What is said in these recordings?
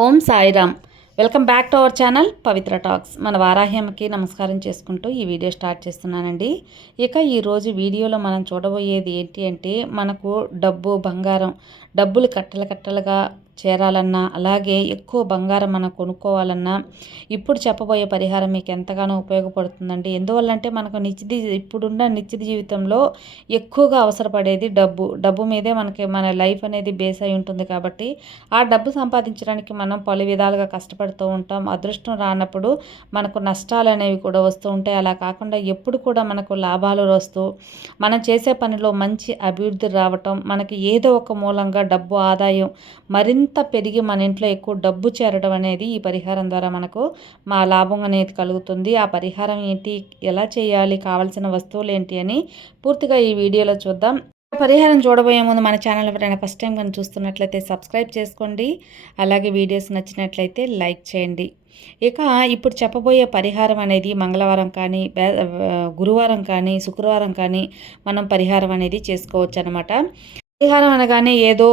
Om Sairam. Welcome back to our channel Pavitra talks. మన వారాహ్యమకి నమస్కారం చేసుకుంటూ ఈ వీడియో స్టార్ట్ చేస్తున్నానండి. ఇక ఈరోజు వీడియోలో మనం చూడబోయేది ఏంటి అంటే మనకు డబ్బు బంగారం డబ్బులు కట్టలు కట్టలుగా చేరాలన్నా అలాగే ఎక్కువ బంగారం మనం కొనుక్కోవాలన్నా ఇప్పుడు చెప్పబోయే పరిహారం మీకు ఎంతగానో ఉపయోగపడుతుందండి. ఎందువల్లంటే మనకు నిత్య ఇప్పుడున్న నిత్య జీవితంలో ఎక్కువగా అవసరపడేది డబ్బు. డబ్బు మీదే మనకి మన లైఫ్ అనేది బేస్ అయి ఉంటుంది కాబట్టి ఆ డబ్బు సంపాదించడానికి మనం పలు విధాలుగా కష్టపడుతూ ఉంటాం. అదృష్టం రానప్పుడు మనకు నష్టాలు అనేవి కూడా వస్తూ ఉంటాయి. అలా కాకుండా ఎప్పుడు కూడా మనకు లాభాలు వస్తూ మనం చేసే పనిలో మంచి అభివృద్ధి రావటం మనకి ఏదో ఒక మూలంగా డబ్బు ఆదాయం మరింత ఎంత పెరిగి మన ఇంట్లో ఎక్కువ డబ్బు చేరడం అనేది ఈ పరిహారం ద్వారా మనకు మా లాభం అనేది కలుగుతుంది. ఆ పరిహారం ఏంటి? ఎలా చేయాలి? కావాల్సిన వస్తువులు ఏంటి? అని పూర్తిగా ఈ వీడియోలో చూద్దాం. పరిహారం చూడబోయే ముందు మన ఛానల్ ఎవరైనా ఫస్ట్ టైం కానీ చూస్తున్నట్లయితే సబ్స్క్రైబ్ చేసుకోండి. అలాగే వీడియోస్ నచ్చినట్లయితే లైక్ చేయండి. ఇక ఇప్పుడు చెప్పబోయే పరిహారం అనేది మంగళవారం కానీ గురువారం కానీ శుక్రవారం కానీ మనం పరిహారం అనేది చేసుకోవచ్చు అనమాట పరిహారం అనగానే ఏదో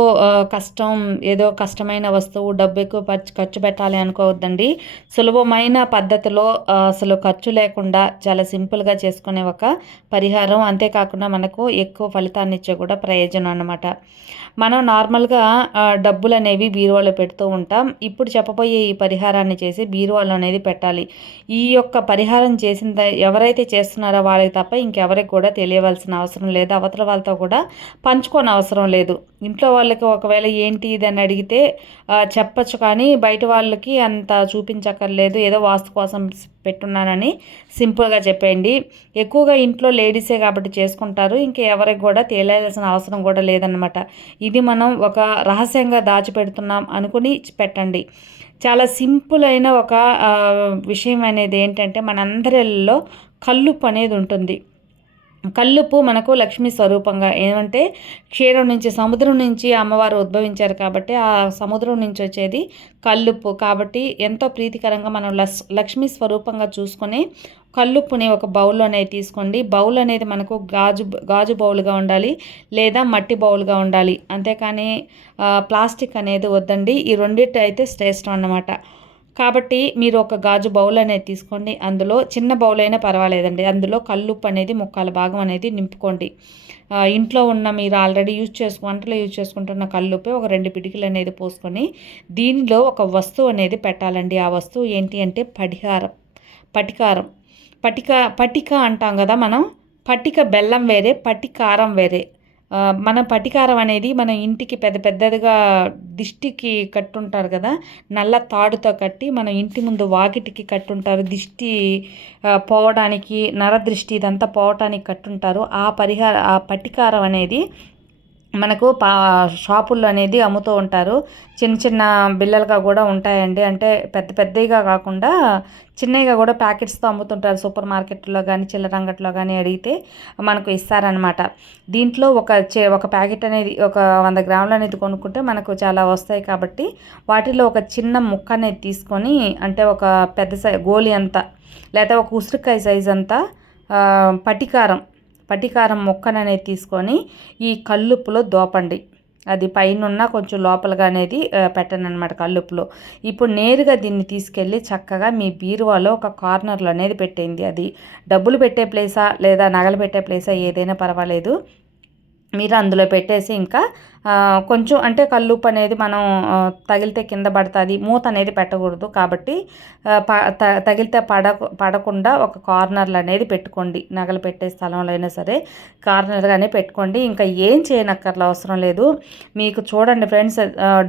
కష్టం ఏదో కష్టమైన వస్తువు డబ్బు ఎక్కువ ఖర్చు పెట్టాలి అనుకోవద్దండి. సులభమైన పద్ధతిలో అసలు ఖర్చు లేకుండా చాలా సింపుల్గా చేసుకునే ఒక పరిహారం. అంతేకాకుండా మనకు ఎక్కువ ఫలితాన్ని ఇచ్చే కూడా ప్రయోజనం అనమాట మనం నార్మల్గా డబ్బులు అనేవి బీరువాలో పెడుతూ ఉంటాం. ఇప్పుడు చెప్పబోయే ఈ పరిహారాన్ని చేసి బీరువాలో అనేది పెట్టాలి. ఈ యొక్క పరిహారం చేసిన ఎవరైతే చేస్తున్నారో వాళ్ళకి తప్ప ఇంకెవరికి కూడా తెలియవలసిన అవసరం లేదు. అవతల వాళ్ళతో కూడా పంచుకోని అవసరం లేదు. ఇంట్లో వాళ్ళకి ఒకవేళ ఏంటి ఇది అని అడిగితే చెప్పచ్చు కానీ బయట వాళ్ళకి అంత చూపించక్కర్లేదు. ఏదో వాస్తు కోసం పెట్టున్నానని సింపుల్గా చెప్పేయండి. ఎక్కువగా ఇంట్లో లేడీసే కాబట్టి చేసుకుంటారు. ఇంకా ఎవరికి కూడా తేలాల్సిన అవసరం కూడా లేదనమాట ఇది మనం ఒక రహస్యంగా దాచిపెడుతున్నాం అనుకుని పెట్టండి. చాలా సింపుల్ అయిన ఒక విషయం అనేది ఏంటంటే మనందరిలో కల్లుపు అనేది ఉంటుంది. కల్లుపు మనకు లక్ష్మీ స్వరూపంగా. ఏమంటే క్షీరం నుంచి సముద్రం నుంచి అమ్మవారు ఉద్భవించారు కాబట్టి ఆ సముద్రం నుంచి వచ్చేది కల్లుప్పు కాబట్టి ఎంతో ప్రీతికరంగా మనం లక్ష్మీ స్వరూపంగా చూసుకొని కల్లుప్పుని ఒక బౌల్ అనేది తీసుకోండి. బౌల్ అనేది మనకు గాజు గాజు బౌల్గా ఉండాలి లేదా మట్టి బౌల్గా ఉండాలి. అంతేకాని ప్లాస్టిక్ అనేది వద్దండి. ఈ రెండింటి అయితే శ్రేష్టం అన్నమాట. కాబట్టి మీరు ఒక గాజు బౌల్ అనేది తీసుకోండి. అందులో చిన్న బౌల్ అయినా పర్వాలేదండి. అందులో కల్లుప్పు అనేది ముక్కాల భాగం అనేది నింపుకోండి. ఇంట్లో ఉన్న మీరు ఆల్రెడీ యూజ్ చేసుకు వంటలో యూజ్ చేసుకుంటున్న కల్లుప్పే ఒక రెండు పిడికిలు అనేది పోసుకొని దీనిలో ఒక వస్తువు అనేది పెట్టాలండి. ఆ వస్తువు ఏంటి అంటే పడిహారం పటికారం. పటిక పటిక అంటాం కదా మనం? పటిక బెల్లం వేరే పటికారం వేరే. మన పటికారం అనేది మన ఇంటికి పెద్ద పెద్దదిగా దిష్టికి కట్టుంటారు కదా నల్ల తాడుతో కట్టి మన ఇంటి ముందు వాకిటికి కట్టుంటారు. దిష్టి పోవడానికి నరదృష్టి ఇదంతా పోవటానికి కట్టుంటారు. ఆ పరిహార ఆ పటికారం అనేది మనకు పా షాపుల్లో అనేది అమ్ముతూ ఉంటారు. చిన్న చిన్న బిల్లలుగా కూడా ఉంటాయండి. అంటే పెద్ద పెద్దగా కాకుండా చిన్నగా కూడా ప్యాకెట్స్తో అమ్ముతుంటారు. సూపర్ మార్కెట్లో కానీ చిల్లర అంగట్లో కానీ అడిగితే మనకు ఇస్తారనమాట దీంట్లో ఒక చే ఒక ప్యాకెట్ అనేది ఒక వంద గ్రాములు అనేది కొనుక్కుంటే మనకు చాలా వస్తాయి కాబట్టి వాటిలో ఒక చిన్న ముక్క అనేది తీసుకొని అంటే ఒక పెద్ద సై గోలి అంతా లేదా ఒక ఉసిరికాయ సైజ్ అంతా పటికారం పటికారం మొక్కననేది తీసుకొని ఈ కల్లుప్పులో దోపండి. అది పైన కొంచెం లోపలగా అనేది పెట్టను అనమాట కల్లుప్పులో. ఇప్పుడు నేరుగా దీన్ని తీసుకెళ్ళి చక్కగా మీ బీరువాలో ఒక కార్నర్లో అనేది పెట్టింది అది డబ్బులు పెట్టే ప్లేసా లేదా నగలు పెట్టే ప్లేసా ఏదైనా పర్వాలేదు. మీరు అందులో పెట్టేసి ఇంకా కొంచెం అంటే కల్లుప్పు అనేది మనం తగిలితే కింద పడుతుంది మూత అనేది పెట్టకూడదు కాబట్టి తగిలితే పడ పడకుండా ఒక కార్నర్లు అనేది పెట్టుకోండి. నగలు పెట్టే స్థలంలో అయినా సరే కార్నర్గానే పెట్టుకోండి. ఇంకా ఏం చేయనక్కర్ల అవసరం లేదు. మీకు చూడండి ఫ్రెండ్స్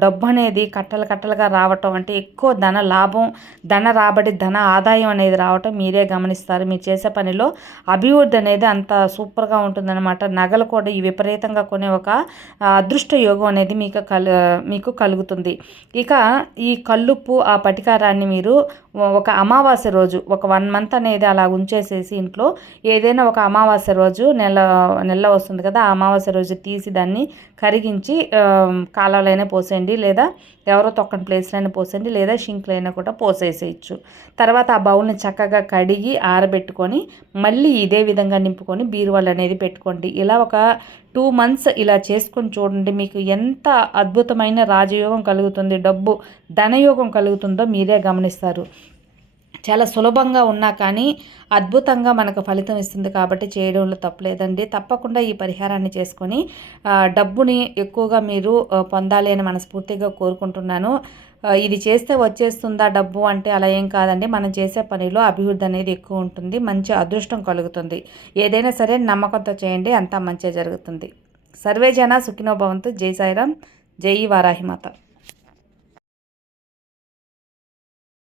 డబ్బు అనేది కట్టలు కట్టలుగా రావటం అంటే ఎక్కువ ధన లాభం ధన రాబడి ధన ఆదాయం అనేది రావటం మీరే గమనిస్తారు. మీరు చేసే పనిలో అభివృద్ధి అనేది అంత సూపర్గా ఉంటుందన్నమాట. నగలు కూడా ఈ విపరీతంగా కొనే ఒక అదృష్ట అదృష్ట యోగం అనేది మీకు కలు మీకు కలుగుతుంది. ఇక ఈ కల్లుప్పు ఆ పటికారాన్ని మీరు ఒక అమావాస్య రోజు ఒక వన్ మంత్ అనేది అలా ఉంచేసేసి ఇంట్లో ఏదైనా ఒక అమావాస్య రోజు నెల నెల వస్తుంది కదా ఆ అమావాస్య రోజు తీసి దాన్ని కరిగించి కాలాలైనా పోసేయండి లేదా ఎవరో తొక్కని ప్లేస్లైనా పోసేయండి లేదా షింక్లైనా కూడా పోసేసేయచ్చు. తర్వాత ఆ బౌల్ని చక్కగా కడిగి ఆరబెట్టుకొని మళ్ళీ ఇదే విధంగా నింపుకొని బీరువాళ్ళు అనేది పెట్టుకోండి. ఇలా ఒక టూ మంత్స్ ఇలా చేసుకొని చూడండి మీకు ఎంత అద్భుతమైన రాజయోగం కలుగుతుంది డబ్బు ధనయోగం కలుగుతుందో మీరే గమనిస్తారు. చాలా సులభంగా ఉన్నా కానీ అద్భుతంగా మనకు ఫలితం ఇస్తుంది కాబట్టి చేయడంలో తప్పలేదండి. తప్పకుండా ఈ పరిహారాన్ని చేసుకొని డబ్బుని ఎక్కువగా మీరు పొందాలి అని మనస్ఫూర్తిగా కోరుకుంటున్నాను. ఇది చేస్తే వచ్చేస్తుందా డబ్బు అంటే అలా ఏం కాదండి. మనం చేసే పనిలో అభివృద్ధి అనేది ఎక్కువ ఉంటుంది. మంచి అదృష్టం కలుగుతుంది. ఏదైనా సరే నమ్మకంతో చేయండి. అంతా మంచిగా జరుగుతుంది. సర్వే జన సుఖినో భవంతు. జై సాయిరామ్. జై వారాహిమాత.